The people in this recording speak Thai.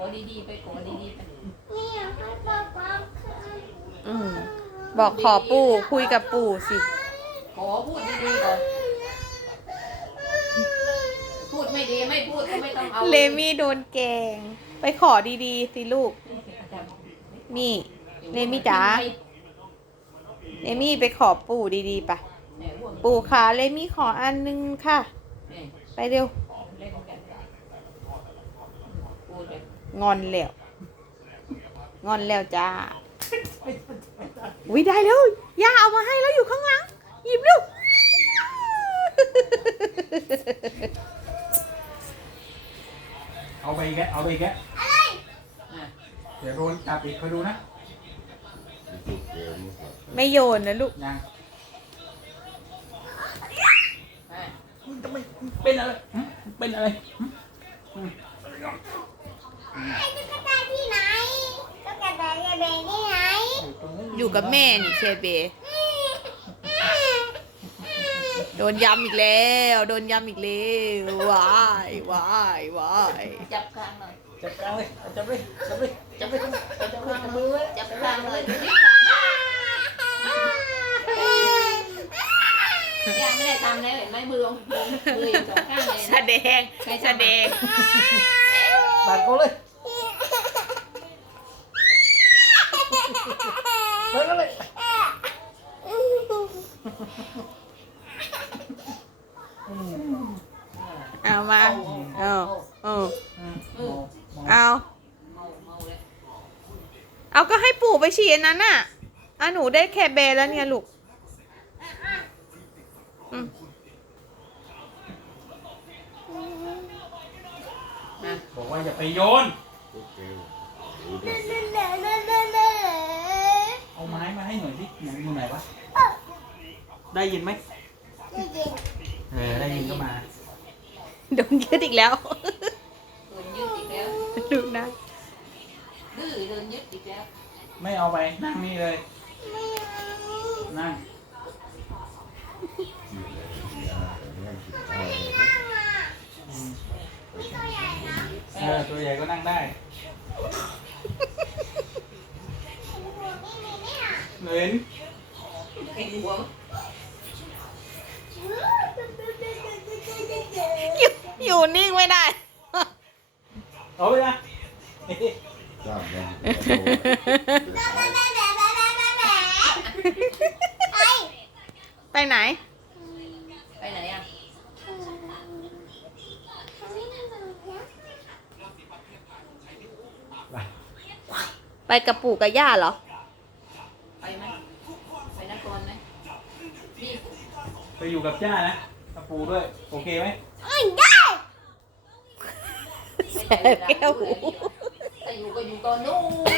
อืมบอกขอปู่ คุยกับปู่สิขอพูดดีๆก่อนพูดไม่ดีไม่พูดก็ไม่ต้องเอาเลมี่โดนแกง ไปขอดีๆสิลูกนี่เลมี่จ๋าเลมี่ไปขอปู่ดีๆปะปู่ขาเลมี่ขออันนึงค่ะ ไปเร็วงอนแล้ว งอนแล้วจ้าวิได้เลยย่าเอามาให้แล้วอยู่ข้างหลัง หยิบลูกเอาไปแกเอาไปแกอะไรเดี๋ยวโดนจับอีกคอยดูนะ ไม่โยนนะลูกยังทำไมเป็นอะไร เป็นอะไรอยู่กับแม่นี่เชเบโดนย้ำอีกแล้ว โดนย้ำอีกแล้ววายวายวายจับกลางเลยจับกลางเลยจับเลยจับเลยจับเลยจับข้างมือจับข้างเลยจับางไม่ได้ทำแด้เห็นไหมมือลงมือจับ่สข้างเลยแสดงแสดงตัดเขาเลยไปแล้วเลยอาเอาเอาเอา ก็ให้ปู่ไปฉีดนั้นน่ะอ่ะหนูได้แค่เบแล้วเนี่ยลูกอกว่าอย่าไปโยนเอาไม้มาให้หน่อยสิอยู่ไหนวะได้ยินไหมได้ยินเออได้ยินก็มาโดนยึดอีกแล้วโดนยึดอีกแล้วดูนะดื้อโดนยึดอีกแล้วไม่เอาไปนั่งนี่เลยนั่งตัวใหญ่ก็นั่งได้เหม็นอยู่นิ่งไม่ได้เอาไปนะไปไหนไปกับปู่กับย่าเหรอ ไปไหมไปนครไหม ไปอยู่กับย่านะกับปู่ด้วย โอเคไหมได้แสบแก้วไปอยู่ก็อยู่ตอนนู้น